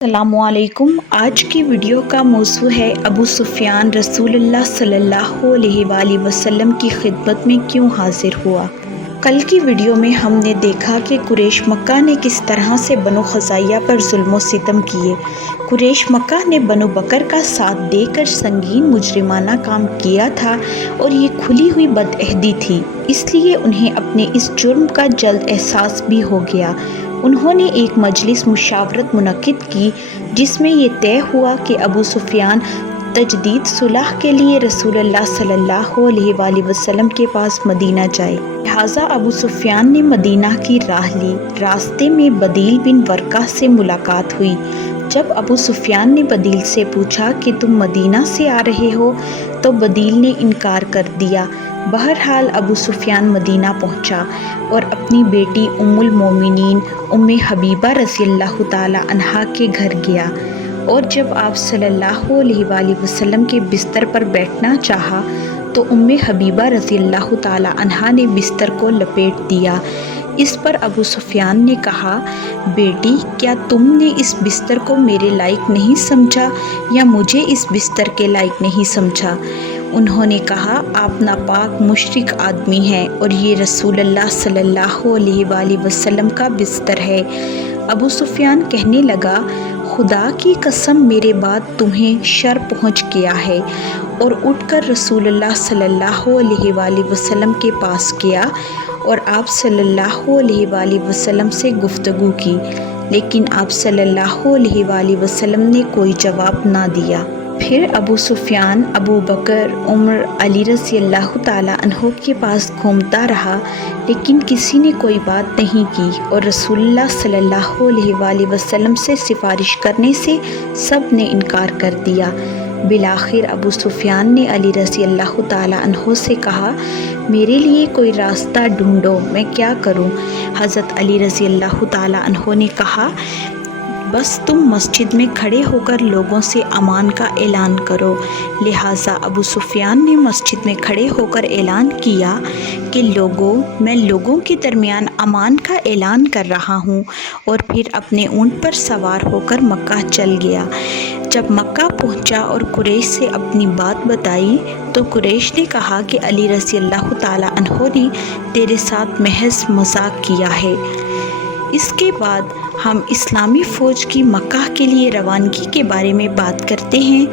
السلام علیکم۔ آج کی ویڈیو کا موضوع ہے ابو سفیان رسول اللہ صلی اللہ علیہ وآلہ وسلم کی خدمت میں کیوں حاضر ہوا۔ کل کی ویڈیو میں ہم نے دیکھا کہ قریش مکہ نے کس طرح سے بنو خزاعیہ پر ظلم و ستم کیے۔ قریش مکہ نے بنو بکر کا ساتھ دے کر سنگین مجرمانہ کام کیا تھا اور یہ کھلی ہوئی بدعہدی تھی، اس لیے انہیں اپنے اس جرم کا جلد احساس بھی ہو گیا۔ انہوں نے ایک مجلس مشاورت منعقد کی جس میں یہ طے ہوا کہ ابو سفیان تجدید صلح کے لیے رسول اللہ صلی اللہ علیہ وآلہ وسلم کے پاس مدینہ جائے۔ لہٰذا ابو سفیان نے مدینہ کی راہ لی۔ راستے میں بدیل بن ورقہ سے ملاقات ہوئی۔ جب ابو سفیان نے بدیل سے پوچھا کہ تم مدینہ سے آ رہے ہو تو بدیل نے انکار کر دیا۔ بہرحال ابو سفیان مدینہ پہنچا اور اپنی بیٹی ام المومنین ام حبیبہ رضی اللہ تعالی عنہا کے گھر گیا، اور جب آپ صلی اللہ علیہ وآلہ وسلم کے بستر پر بیٹھنا چاہا تو ام حبیبہ رضی اللہ تعالی عنہا نے بستر کو لپیٹ دیا۔ اس پر ابو سفیان نے کہا، بیٹی کیا تم نے اس بستر کو میرے لائق نہیں سمجھا یا مجھے اس بستر کے لائق نہیں سمجھا؟ انہوں نے کہا، آپ ناپاک مشرک آدمی ہیں اور یہ رسول اللہ صلی اللہ علیہ وآلہ وسلم کا بستر ہے۔ ابو سفیان کہنے لگا، خدا کی قسم میرے بعد تمہیں شر پہنچ گیا ہے، اور اٹھ کر رسول اللہ صلی اللہ علیہ وآلہ وسلم کے پاس گیا اور آپ صلی اللہ علیہ وآلہ وسلم سے گفتگو کی، لیکن آپ صلی اللہ علیہ وآلہ وسلم نے کوئی جواب نہ دیا۔ پھر ابو سفیان ابو بکر، عمر، علی رضی اللہ تعالی عنہ کے پاس گھومتا رہا، لیکن کسی نے کوئی بات نہیں کی، اور رسول اللہ صلی اللہ علیہ وآلہ وسلم سے سفارش کرنے سے سب نے انکار کر دیا۔ بالآخر ابو سفیان نے علی رضی اللہ تعالی عنہ سے کہا، میرے لیے کوئی راستہ ڈھونڈو، میں کیا کروں؟ حضرت علی رضی اللہ تعالی عنہ نے کہا، بس تم مسجد میں کھڑے ہو کر لوگوں سے امان کا اعلان کرو۔ لہٰذا ابو سفیان نے مسجد میں کھڑے ہو کر اعلان کیا کہ لوگوں، میں لوگوں کے درمیان امان کا اعلان کر رہا ہوں، اور پھر اپنے اونٹ پر سوار ہو کر مکہ چل گیا۔ جب مکہ پہنچا اور قریش سے اپنی بات بتائی تو قریش نے کہا کہ علی رضی اللہ تعالی عنہ نے تیرے ساتھ محض مذاق کیا ہے۔ اس کے بعد ہم اسلامی فوج کی مکہ کے لیے روانگی کے بارے میں بات کرتے ہیں۔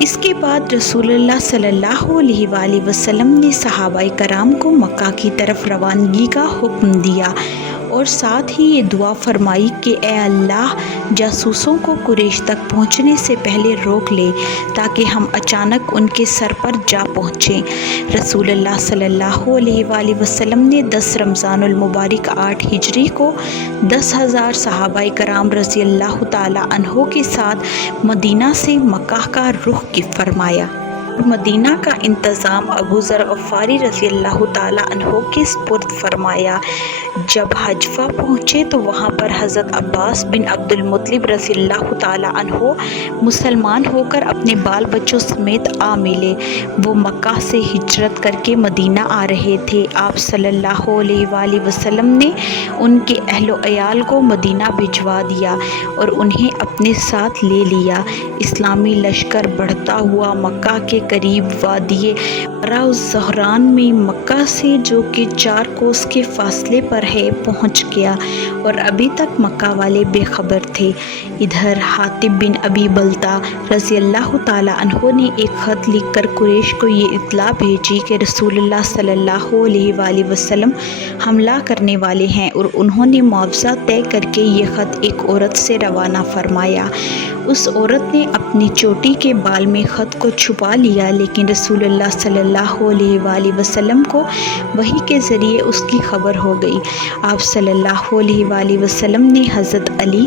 اس کے بعد رسول اللہ صلی اللہ علیہ وآلہ وسلم نے صحابہ کرام کو مکہ کی طرف روانگی کا حکم دیا، اور ساتھ ہی یہ دعا فرمائی کہ اے اللہ، جاسوسوں کو قریش تک پہنچنے سے پہلے روک لے تاکہ ہم اچانک ان کے سر پر جا پہنچیں۔ رسول اللہ صلی اللہ علیہ وآلہ وسلم نے 10 رمضان المبارک 8 ہجری کو 10,000 صحابہ کرام رضی اللہ تعالی عنہ کے ساتھ مدینہ سے مکہ کا رخ فرمایا۔ مدینہ کا انتظام ابو ذر غفاری رضی اللہ تعالی عنہ کے سپرد فرمایا۔ جب حجفہ پہنچے تو وہاں پر حضرت عباس بن عبد المطلب رضی اللہ تعالی عنہ مسلمان ہو کر اپنے بال بچوں سمیت آ ملے۔ وہ مکہ سے ہجرت کر کے مدینہ آ رہے تھے۔ آپ صلی اللہ علیہ وآلہ وسلم نے ان کے اہل و عیال کو مدینہ بھجوا دیا اور انہیں اپنے ساتھ لے لیا۔ اسلامی لشکر بڑھتا ہوا مکہ کے قریب وادی قرا الزہران میں مکہ سے جو کہ 4 کوس کے فاصلے پر ہے پہنچ گیا، اور ابھی تک مکہ والے بے خبر تھے۔ ادھر حاطب بن ابی بلتہ رضی اللہ تعالی عنہ نے ایک خط لکھ کر قریش کو یہ اطلاع بھیجی کہ رسول اللہ صلی اللہ علیہ وآلہ وسلم حملہ کرنے والے ہیں، اور انہوں نے معاوضہ طے کر کے یہ خط ایک عورت سے روانہ فرمایا۔ اس عورت نے اپنی چوٹی کے بال میں خط کو چھپا لیا، لیکن رسول اللہ صلی اللہ علیہ وآلہ وسلم کو وحی کے ذریعے اس کی خبر ہو گئی۔ آپ صلی اللہ علیہ وآلہ وسلم نے حضرت علی،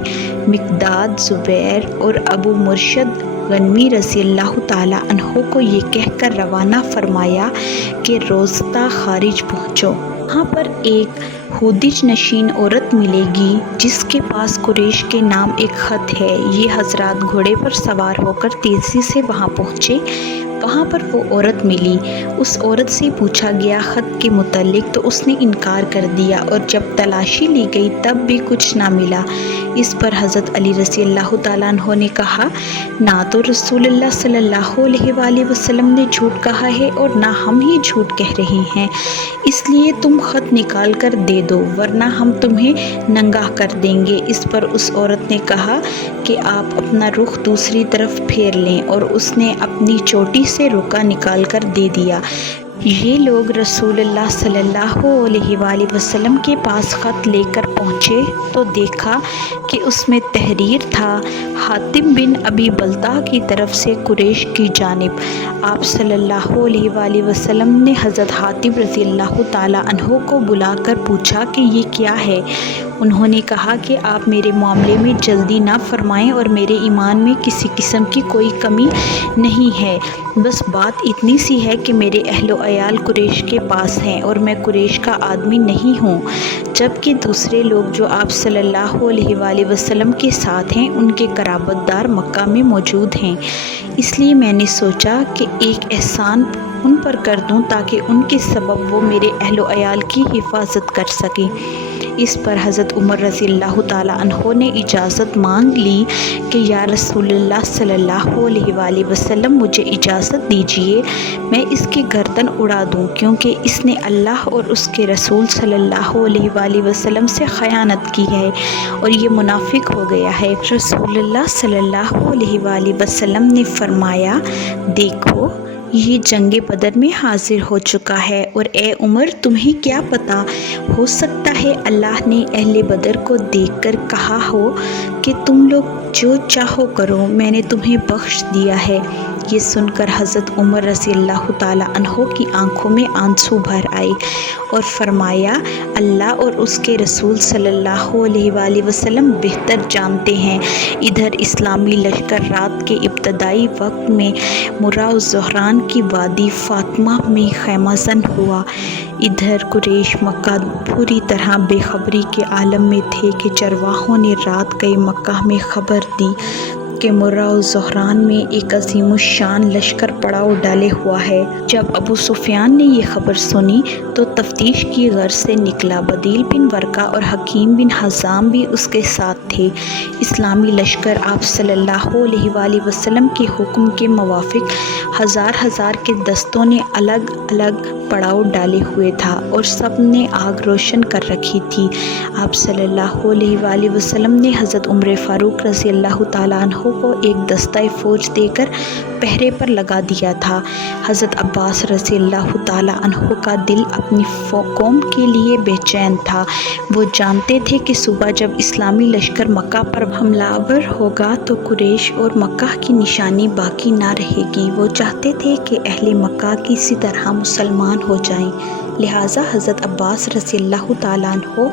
مقداد، زبیر اور ابو مرشد غنوی رضی اللہ تعالی عنہ کو یہ کہہ کر روانہ فرمایا کہ روزتہ خارج پہنچو۔ وہاں پر ایک ہودج نشین عورت ملے گی جس کے پاس قریش کے نام ایک خط ہے۔ یہ حضرات گھوڑے پر سوار ہو کر تیزی سے وہاں پہنچے۔ وہاں پر وہ عورت ملی۔ اس عورت سے پوچھا گیا خط کے متعلق تو اس نے انکار کر دیا، اور جب تلاشی لی گئی تب بھی کچھ نہ ملا۔ اس پر حضرت علی رضی اللہ تعالیٰ عنہ نے کہا، نہ تو رسول اللہ صلی اللہ علیہ وآلہ وسلم نے جھوٹ کہا ہے اور نہ ہم ہی جھوٹ کہہ رہے ہیں، اس لیے تم خط نکال کر دے دو ورنہ ہم تمہیں ننگا کر دیں گے۔ اس پر اس عورت نے کہا کہ آپ اپنا رخ دوسری طرف پھیر لیں، اور اس نے اپنی چوٹی سے روکا نکال کر دے دیا۔ یہ لوگ رسول اللہ صلی اللہ علیہ وآلہ وسلم کے پاس خط لے کر پہنچے تو دیکھا کہ اس میں تحریر تھا، حاتم بن ابی بلتع کی طرف سے قریش کی جانب۔ آپ صلی اللہ علیہ وآلہ وسلم نے حضرت حاتم رضی اللہ تعالیٰ عنہ کو بلا کر پوچھا کہ یہ کیا ہے؟ انہوں نے کہا کہ آپ میرے معاملے میں جلدی نہ فرمائیں اور میرے ایمان میں کسی قسم کی کوئی کمی نہیں ہے، بس بات اتنی سی ہے کہ میرے اہل و عیال قریش کے پاس ہیں اور میں قریش کا آدمی نہیں ہوں، جبکہ دوسرے لوگ جو آپ صلی اللہ علیہ وآلہ وسلم کے ساتھ ہیں ان کے قرابت دار مکہ میں موجود ہیں، اس لیے میں نے سوچا کہ ایک احسان ان پر کر دوں تاکہ ان کے سبب وہ میرے اہل و عیال کی حفاظت کر سکیں۔ اس پر حضرت عمر رضی اللہ تعالیٰ عنہ نے اجازت مانگ لی کہ یا رسول اللہ صلی اللہ علیہ وآلہ وسلم مجھے اجازت دیجیے میں اس کی گردن اڑا دوں، کیونکہ اس نے اللہ اور اس کے رسول صلی اللہ علیہ وآلہ وسلم سے خیانت کی ہے اور یہ منافق ہو گیا ہے۔ رسول اللہ صلی اللہ علیہ وآلہ وسلم نے فرمایا، دیکھو یہ جنگ بدر میں حاضر ہو چکا ہے، اور اے عمر تمہیں کیا پتا، ہو سکتا ہے اللہ نے اہل بدر کو دیکھ کر کہا ہو کہ تم لوگ جو چاہو کرو، میں نے تمہیں بخش دیا ہے۔ یہ سن کر حضرت عمر رضی اللہ تعالیٰ عنہ کی آنکھوں میں آنسو بھر آئے اور فرمایا، اللہ اور اس کے رسول صلی اللہ علیہ وآلہ وسلم بہتر جانتے ہیں۔ ادھر اسلامی لشکر رات کے ابتدائی وقت میں مراء الزہران کی وادی فاطمہ میں خیمہ زن ہوا۔ ادھر قریش مکہ پوری طرح بے خبری کے عالم میں تھے کہ چرواہوں نے رات گئے مکہ میں خبر دی کہ مراء الزہران میں ایک عظیم الشان لشکر پڑاؤ ڈالے ہوا ہے۔ جب ابو سفیان نے یہ خبر سنی تو تفتیش کی غرض سے نکلا۔ بدیل بن ورقہ اور حکیم بن حزام بھی اس کے ساتھ تھے۔ اسلامی لشکر آپ صلی اللہ علیہ وآلہ وسلم کے حکم کے موافق ہزار ہزار کے دستوں نے الگ الگ پڑاؤ ڈالے ہوئے تھا اور سب نے آگ روشن کر رکھی تھی۔ آپ صلی اللہ علیہ وآلہ وسلم نے حضرت عمر فاروق رضی اللہ تعالیٰ عنہ کو ایک دستہ فوج دے کر پہرے پر لگا دیا تھا۔ حضرت عباس رضی اللہ تعالیٰ عنہ کا دل اپنی قوم کے لیے بے چین تھا۔ وہ جانتے تھے کہ صبح جب اسلامی لشکر مکہ پر حملہ آور ہوگا تو قریش اور مکہ کی نشانی باقی نہ رہے گی۔ وہ چاہتے تھے کہ اہل مکہ کسی طرح مسلمان ہو جائیں، لہٰذا حضرت عباس رضی اللہ تعالیٰ عنہ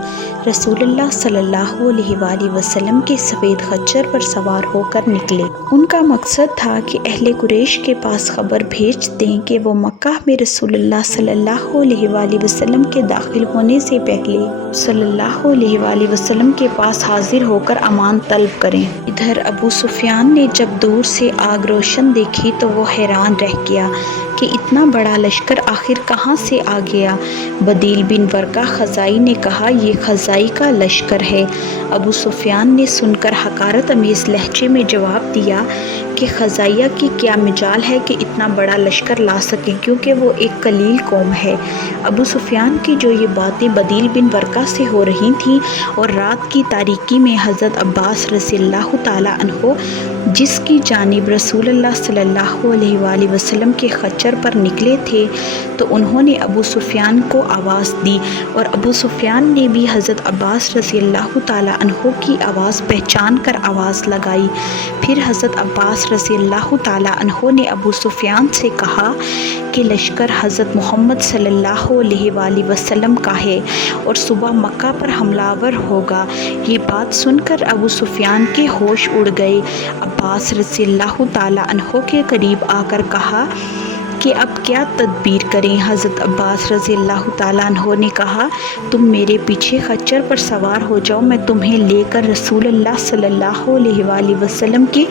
رسول اللہ صلی اللہ علیہ وآلہ وسلم کے سفید خچر پر سوار ہو کر نکلے۔ ان کا مقصد تھا کہ اہل قریش کے پاس خبر بھیج دیں کہ وہ مکہ میں رسول اللہ صلی اللہ علیہ وآلہ وسلم کے داخل ہونے سے پہلے صلی اللہ علیہ وآلہ وسلم کے پاس حاضر ہو کر امان طلب کریں۔ ادھر ابو سفیان نے جب دور سے آگ روشن دیکھی تو وہ حیران رہ گیا کہ اتنا بڑا لشکر آخر کہاں سے آ گیا۔ بدیل بن ورقہ خزائی نے کہا، یہ خزائی کا لشکر ہے۔ ابو سفیان نے سن کر حقارت امیز لہجے میں جواب دیا کہ خزائیہ کی کیا مجال ہے کہ اتنا بڑا لشکر لا سکیں، کیونکہ وہ ایک قلیل قوم ہے۔ ابو سفیان کی جو یہ باتیں بدیل بن ورقہ سے ہو رہی تھیں اور رات کی تاریکی میں حضرت عباس رضی اللہ تعالیٰ عنہ جس کی جانب رسول اللہ صلی اللہ علیہ وآلہ وسلم کے خچر پر نکلے تھے، تو انہوں نے ابو سفیان کو آواز دی اور ابو سفیان نے بھی حضرت عباس رضی اللہ تعالیٰ عنہ کی آواز پہچان کر آواز لگائی۔ پھر حضرت عباس رضی اللہ تعالیٰ عنہ نے ابو سفیان سے کہا کہ لشکر حضرت محمد صلی اللہ علیہ وآلہ وسلم کا ہے اور صبح مکہ پر حملہ آور ہوگا۔ یہ بات سن کر ابو سفیان کے ہوش اڑ گئے۔ عباس رضی اللہ تعالیٰ عنہ کے قریب آ کر کہا کہ اب کیا تدبیر کریں۔ حضرت عباس رضی اللہ تعالیٰ عنہ نے کہا تم میرے پیچھے خچر پر سوار ہو جاؤ، میں تمہیں لے کر رسول اللہ صلی اللہ علیہ وآلہ وسلم کے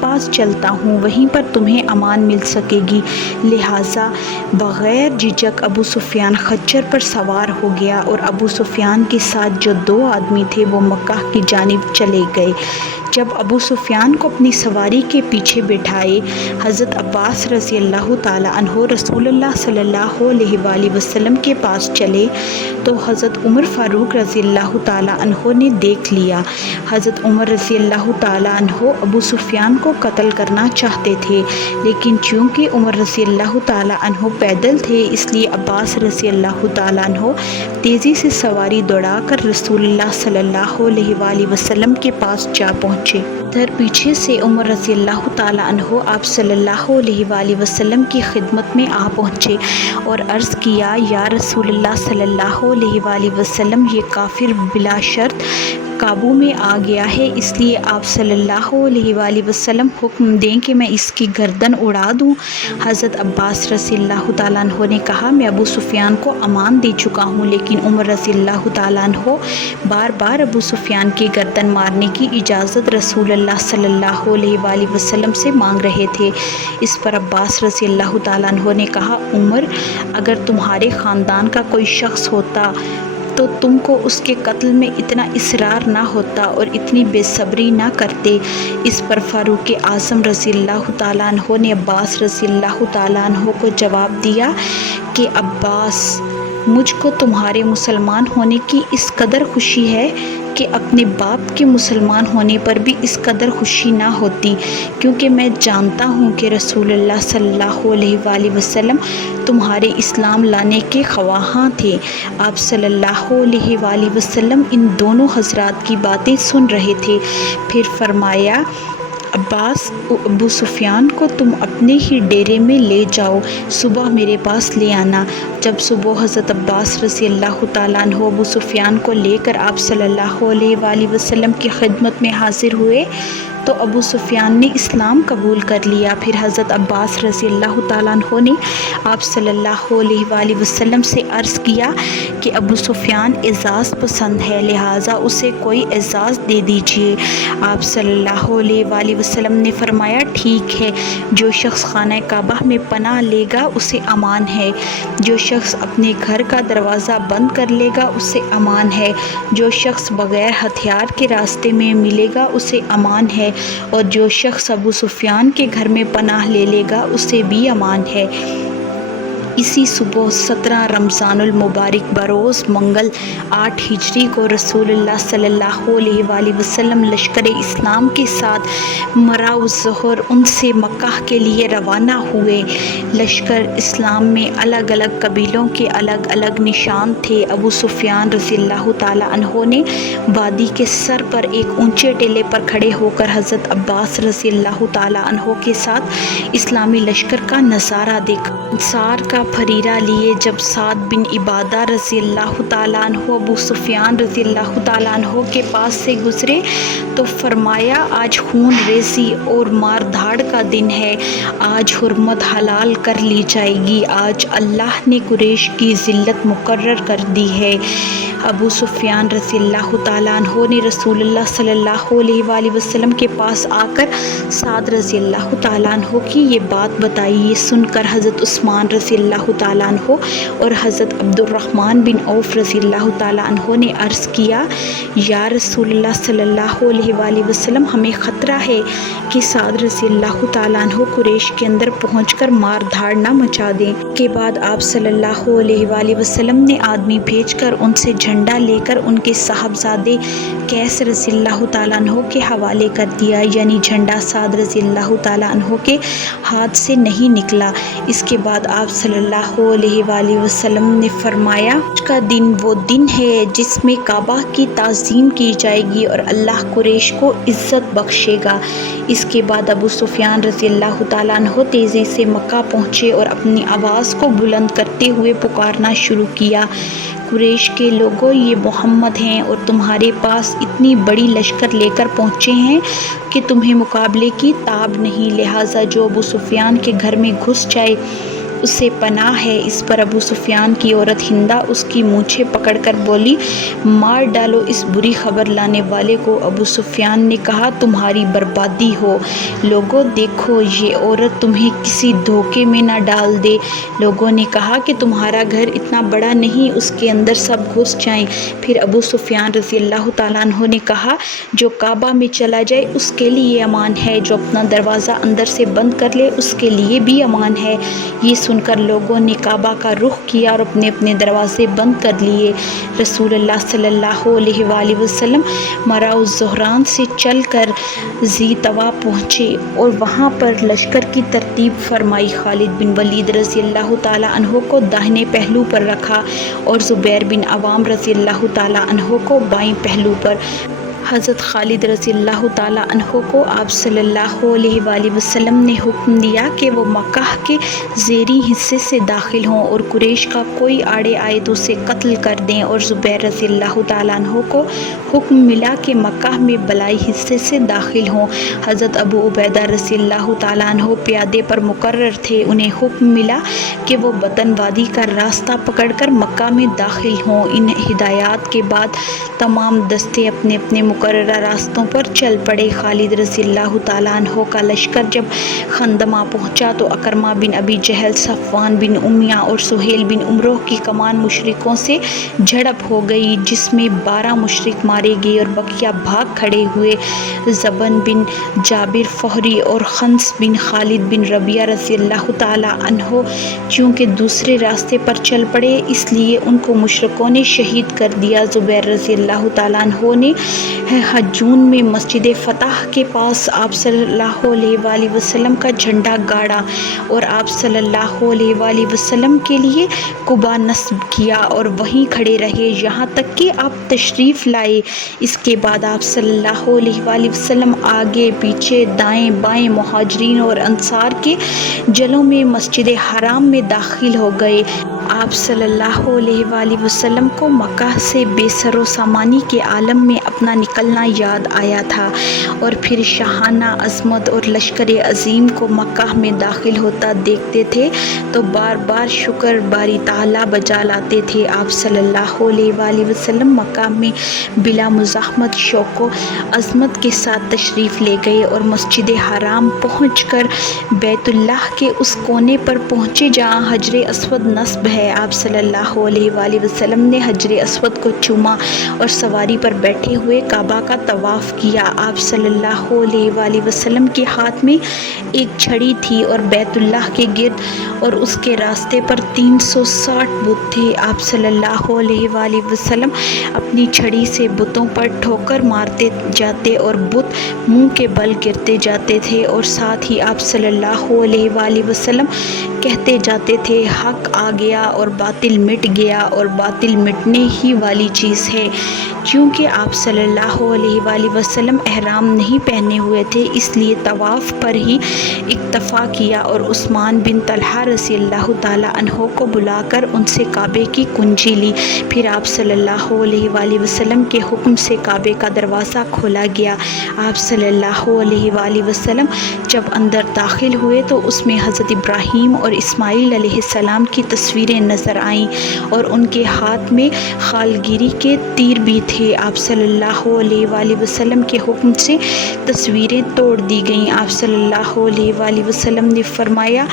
پاس چلتا ہوں، وہیں پر تمہیں امان مل سکے گی۔ لہٰذا بغیر جھجک ابو سفیان خچر پر سوار ہو گیا اور ابو سفیان کے ساتھ جو 2 آدمی تھے وہ مکہ کی جانب چلے گئے۔ جب ابو سفیان کو اپنی سواری کے پیچھے بٹھائے حضرت عباس رضی اللہ تعالیٰ عنہ رسول اللہ صلی اللہ علیہ وآلہ وسلم کے پاس چلے تو حضرت عمر فاروق رضی اللہ تعالیٰ عنہ نے دیکھ لیا۔ حضرت عمر رضی اللہ تعالیٰ عنہ ابو سفیان کو قتل کرنا چاہتے تھے، لیکن چونکہ عمر رضی اللہ تعالیٰ عنہ پیدل تھے اس لیے عباس رضی اللہ تعالیٰ عنہ تیزی سے سواری دوڑا کر رسول اللہ صلی اللہ علیہ وآلہ وسلم کے پاس جا پہنچے۔ ادھر پیچھے سے عمر رضی اللہ تعالیٰ عنہ آپ صلی اللہ علیہ وآلہ وسلم کی خدمت میں آ پہنچے اور عرض کیا یا رسول اللہ صلی اللہ علیہ وآلہ وسلم، یہ کافر بلا شرط قابو میں آ گیا ہے، اس لیے آپ صلی اللہ علیہ وآلہ وسلم حکم دیں کہ میں اس کی گردن اڑا دوں۔ حضرت عباس رضی اللہ تعالیٰ عنہ نے کہا میں ابو سفیان کو امان دے چکا ہوں، لیکن عمر رضی اللہ تعالیٰ عنہ بار بار ابو سفیان کی گردن مارنے کی اجازت رسول اللہ صلی اللہ علیہ وآلہ وسلم سے مانگ رہے تھے۔ اس پر عباس رضی اللہ تعالیٰ عنہ نے کہا عمر، اگر تمہارے خاندان کا کوئی شخص ہوتا تو تم کو اس کے قتل میں اتنا اصرار نہ ہوتا اور اتنی بے صبری نہ کرتے۔ اس پر فاروق اعظم رضی اللہ تعالیٰ عنہ نے عباس رضی اللہ تعالیٰ عنہ کو جواب دیا کہ عباس، مجھ کو تمہارے مسلمان ہونے کی اس قدر خوشی ہے کہ اپنے باپ کے مسلمان ہونے پر بھی اس قدر خوشی نہ ہوتی، کیونکہ میں جانتا ہوں کہ رسول اللہ صلی اللہ علیہ وآلہ وسلم تمہارے اسلام لانے کے خواہاں تھے۔ آپ صلی اللہ علیہ وآلہ وسلم ان دونوں حضرات کی باتیں سن رہے تھے۔ پھر فرمایا عباس، ابو سفیان کو تم اپنے ہی ڈیرے میں لے جاؤ، صبح میرے پاس لے آنا۔ جب صبح حضرت عباس رضی اللہ تعالیٰ عنہ ابو سفیان کو لے کر آپ صلی اللہ علیہ وآلہ وسلم کی خدمت میں حاضر ہوئے تو ابو سفیان نے اسلام قبول کر لیا۔ پھر حضرت عباس رضی اللہ تعالیٰ عنہ نے آپ صلی اللہ علیہ وآلہ وسلم سے عرض کیا کہ ابو سفیان اعزاز پسند ہے، لہٰذا اسے کوئی اعزاز دے دیجیے۔ آپ صلی اللہ علیہ وآلہ وسلم نے فرمایا ٹھیک ہے، جو شخص خانہ کعبہ میں پناہ لے گا اسے امان ہے، جو شخص اپنے گھر کا دروازہ بند کر لے گا اسے امان ہے، جو شخص بغیر ہتھیار کے راستے میں ملے گا اسے امان ہے، اور جو شخص ابو سفیان کے گھر میں پناہ لے لے گا اسے بھی امان ہے۔ اسی صبح 17 رمضان المبارک بروز منگل 8 ہجری کو رسول اللہ صلی اللہ علیہ وآلہ وسلم لشکر اسلام کے ساتھ مراء الظہر ان سے مکہ کے لیے روانہ ہوئے۔ لشکر اسلام میں الگ الگ قبیلوں کے الگ الگ نشان تھے۔ ابو سفیان رضی اللہ تعالیٰ عنہ نے وادی کے سر پر ایک اونچے ٹیلے پر کھڑے ہو کر حضرت عباس رضی اللہ تعالیٰ عنہ کے ساتھ اسلامی لشکر کا نظارہ دیکھا۔ انصار کا پھریرا لیے جب سعد بن عبادہ رضی اللہ تعالیٰ عنہ ابو سفیان رضی اللہ تعالیٰ عنہ کے پاس سے گزرے تو فرمایا آج خون ریزی اور مار دھاڑ کا دن ہے، آج حرمت حلال کر لی جائے گی، آج اللہ نے قریش کی ذلت مقرر کر دی ہے۔ ابو سفیان رضی اللہ تعالیٰ عنہ نے رسول اللہ صلی اللہ علیہ وآلہ وسلم کے پاس آ کر سعد رضی اللہ تعالیٰ عنہ کی یہ بات بتائی۔ یہ سن کر حضرت عثمان رضی اللہ تعالیٰ عنہ اور حضرت عبد الرحمن بن عوف رضی اللہ تعالیٰ عنہ نے عرض کیا یا رسول اللہ صلی اللہ علیہ وآلہ وسلم، ہمیں خطرہ ہے کہ سعد رضی اللہ تعالیٰ عنہ قریش کے اندر پہنچ کر مار دھاڑ نہ مچا دیں۔ کے بعد آپ صلی اللہ علیہ وآلہ وسلم نے آدمی بھیج کر ان سے جھنڈا لے کر ان کے صاحبزادے قیس رضی اللہ تعالیٰ عنہ کے حوالے کر دیا، یعنی جھنڈا سعد رضی اللہ تعالیٰ عنہ کے ہاتھ سے نہیں نکلا۔ اس کے بعد آپ صلی اللہ علیہ وآلہ وسلم نے فرمایا آج کا دن وہ دن ہے جس میں کعبہ کی تعظیم کی جائے گی اور اللہ قریش کو عزت بخشے گا۔ اس کے بعد ابو سفیان رضی اللہ تعالیٰ عنہ تیزی سے مکہ پہنچے اور اپنی آواز کو بلند کرتے ہوئے پکارنا شروع کیا، قریش کے لوگوں، یہ محمد ہیں اور تمہارے پاس اتنی بڑی لشکر لے کر پہنچے ہیں کہ تمہیں مقابلے کی تاب نہیں، لہٰذا جو ابو سفیان کے گھر میں گھس جائے اسے پناہ ہے۔ اس پر ابو سفیان کی عورت ہندا اس کی مونچھیں پکڑ کر بولی، مار ڈالو اس بری خبر لانے والے کو۔ ابو سفیان نے کہا، تمہاری بربادی ہو، لوگوں دیکھو یہ عورت تمہیں کسی دھوکے میں نہ ڈال دے۔ لوگوں نے کہا کہ تمہارا گھر اتنا بڑا نہیں، اس کے اندر سب گھس جائیں۔ پھر ابو سفیان رضی اللہ تعالیٰ عنہ نے کہا، جو کعبہ میں چلا جائے اس کے لیے امان ہے، جو اپنا دروازہ اندر سے بند کر لے اس کے لیے بھی امان ہے۔ یہ سن کر لوگوں نے کعبہ کا رخ کیا اور اپنے اپنے دروازے بند کر لیے۔ رسول اللہ صلی اللہ علیہ وآلہ وسلم مراء الزہران سے چل کر ذی طویٰ پہنچے اور وہاں پر لشکر کی ترتیب فرمائی۔ خالد بن ولید رضی اللہ تعالیٰ عنہ کو داہنے پہلو پر رکھا اور زبیر بن عوام رضی اللہ تعالیٰ عنہ کو بائیں پہلو پر۔ حضرت خالد رضی اللہ تعالیٰ عنہ کو آپ صلی اللہ علیہ وآلہ وسلم نے حکم دیا کہ وہ مکہ کے زیریں حصے سے داخل ہوں اور قریش کا کوئی آڑے آئے تو اسے قتل کر دیں، اور زبیر رضی اللہ تعالیٰ عنہ کو حکم ملا کہ مکہ میں بالائی حصے سے داخل ہوں۔ حضرت ابو عبیدہ رضی اللہ تعالیٰ عنہ پیادے پر مقرر تھے، انہیں حکم ملا کہ وہ بطن وادی کا راستہ پکڑ کر مکہ میں داخل ہوں۔ ان ہدایات کے بعد تمام دستے اپنے اپنے مقررہ راستوں پر چل پڑے۔ خالد رضی اللہ تعالیٰ عنہ کا لشکر جب خندمہ پہنچا تو اکرمہ بن ابی جہل، صفوان بن امیہ اور سہیل بن عمرو کی کمان مشرکوں سے جھڑپ ہو گئی، جس میں 12 مشرک مارے گئے اور بقیہ بھاگ کھڑے ہوئے۔ زبن بن جابر فہری اور خنس بن خالد بن ربیعہ رضی اللہ تعالیٰ عنہ چونکہ دوسرے راستے پر چل پڑے اس لیے ان کو مشرکوں نے شہید کر دیا۔ زبیر رضی اللہ تعالیٰ عنہ نے حجون میں مسجد فتح کے پاس آپ صلی اللہ علیہ وآلہ وسلم کا جھنڈا گاڑا اور آپ صلی اللہ علیہ وآلہ وسلم کے لیے قبا نصب کیا اور وہیں کھڑے رہے یہاں تک کہ آپ تشریف لائے۔ اس کے بعد آپ صلی اللہ علیہ وآلہ وسلم آگے پیچھے دائیں بائیں مہاجرین اور انصار کے جلوں میں مسجد حرام میں داخل ہو گئے۔ آپ صلی اللہ علیہ وآلہ وسلم کو مکہ سے بے سر و سامانی کے عالم میں اپنا نکلنا یاد آیا تھا اور پھر شاہانہ عظمت اور لشکر عظیم کو مکہ میں داخل ہوتا دیکھتے تھے تو بار بار شکر باری تعالیٰ بجا لاتے تھے۔ آپ صلی اللہ علیہ وآلہ وسلم مکہ میں بلا مزاحمت شوق و عظمت کے ساتھ تشریف لے گئے اور مسجد حرام پہنچ کر بیت اللہ کے اس کونے پر پہنچے جہاں حجر اسود نصب ہے۔ آپ صلی اللہ علیہ وآلہ وسلم نے حجر اسود کو چوما اور سواری پر بیٹھے ہوئے کعبہ کا طواف کیا۔ آپ صلی اللہ علیہ وآلہ وسلم کے ہاتھ میں ایک چھڑی تھی اور بیت اللہ کے گرد اور اس کے راستے پر 360 بت تھے۔ آپ صلی اللہ علیہ وآلہ وسلم اپنی چھڑی سے بتوں پر ٹھوکر مارتے جاتے اور بت منہ کے بل گرتے جاتے تھے اور ساتھ ہی آپ صلی اللہ علیہ وآلہ وسلم کہتے جاتے تھے، حق آ گیا اور باطل مٹ گیا اور باطل مٹنے ہی والی چیز ہے۔ چونکہ آپ صلی اللہ علیہ وآلہ وسلم احرام نہیں پہنے ہوئے تھے اس لیے طواف پر ہی اکتفا کیا اور عثمان بن طلحہ رضی اللہ تعالیٰ عنہ کو بلا کر ان سے کعبے کی کنجی لی۔ پھر آپ صلی اللہ علیہ وآلہ وسلم کے حکم سے کعبے کا دروازہ کھولا گیا۔ آپ صلی اللہ علیہ وآلہ وسلم جب اندر داخل ہوئے تو اس میں حضرت ابراہیم اور اسماعیل علیہ السلام کی تصویریں نظر آئیں اور ان کے ہاتھ میں خالگیری کے تیر بھی تھے۔ آپ صلی اللہ علیہ وآلہ وسلم کے حکم سے تصویریں توڑ دی گئیں۔ آپ صلی اللہ علیہ وآلہ وسلم نے فرمایا،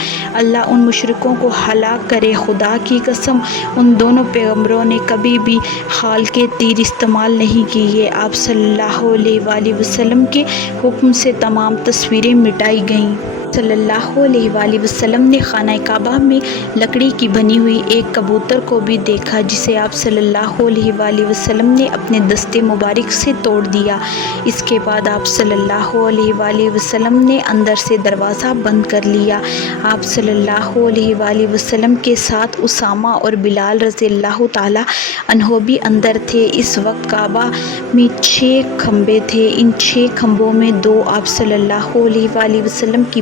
اللہ ان مشرکوں کو ہلاک کرے، خدا کی قسم ان دونوں پیغمبروں نے کبھی بھی خال کے تیر استعمال نہیں کیے۔ آپ صلی اللہ علیہ وآلہ وسلم کے حکم سے تمام تصویریں مٹائی گئیں۔ صلی اللہ علیہ وآلہ وسلم نے خانہ کعبہ میں لکڑی کی بنی ہوئی ایک کبوتر کو بھی دیکھا جسے آپ صلی اللہ علیہ وآلہ وسلم نے اپنے دستے مبارک سے توڑ دیا۔ اس کے بعد آپ صلی اللہ علیہ وآلہ وسلم نے اندر سے دروازہ بند کر لیا۔ آپ صلی اللہ علیہ وآلہ وسلم کے ساتھ اسامہ اور بلال رضی اللہ تعالیٰ عنہ بھی اندر تھے۔ اس وقت کعبہ میں 6 کھمبے تھے، ان 6 کھمبوں میں 2 آپ صلی اللہ علیہ وآلہ وسلم کی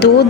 2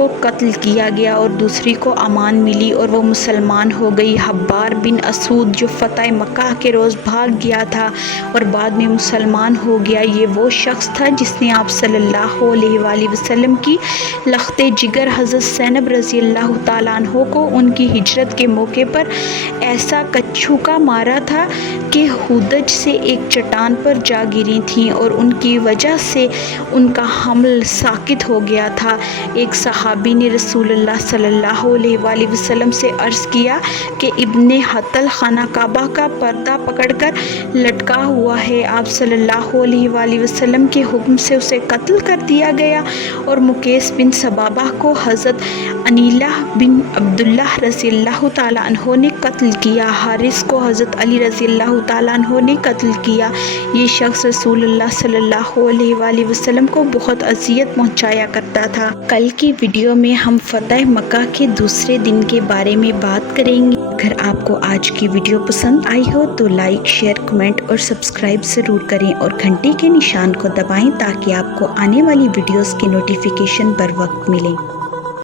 کو قتل کیا گیا اور دوسری کو امان ملی اور وہ مسلمان ہو گئی۔ حبار بن اسود جو فتح مکہ کے روز بھاگ گیا تھا اور بعد میں مسلمان ہو گیا، یہ وہ شخص تھا جس نے آپ صلی اللہ علیہ وآلہ وسلم کی لخت جگر حضرت زینب رضی اللہ تعالیٰ عنہ کو ان کی ہجرت کے موقع پر ایسا کچھوکا مارا تھا کہ ہودج سے ایک چٹان پر جا گری تھیں اور ان کی وجہ سے ان کا حمل ساقط ہو گیا تھا۔ ایک صحابی نے رسول اللہ صلی اللہ علیہ وآلہ وسلم سے عرض کیا کہ ابن حطل خانہ کعبہ کا پردہ پکڑ کر لٹکا ہوا ہے، آپ صلی اللہ علیہ وآلہ وسلم کے حکم سے اسے قتل کر دیا گیا۔ اور مقیس بن سبابہ کو حضرت انیلہ بن عبداللہ رضی اللہ تعالیٰ عنہ نے قتل کیا، حارث کو حضرت علی رضی اللہ تعالیٰ عنہ نے قتل کیا۔ یہ شخص رسول اللہ صلی اللہ علیہ وآلہ وسلم کو بہت اذیت پہنچایا کرتا تھا۔ کل کی ویڈیو میں ہم فتح مکہ کے دوسرے دن کے بارے میں بات کریں گے۔ اگر آپ کو آج کی ویڈیو پسند آئی ہو تو لائک، شیئر، کمنٹ اور سبسکرائب ضرور کریں اور گھنٹی کے نشان کو دبائیں تاکہ آپ کو آنے والی ویڈیوز کی نوٹیفیکیشن بر وقت ملیں۔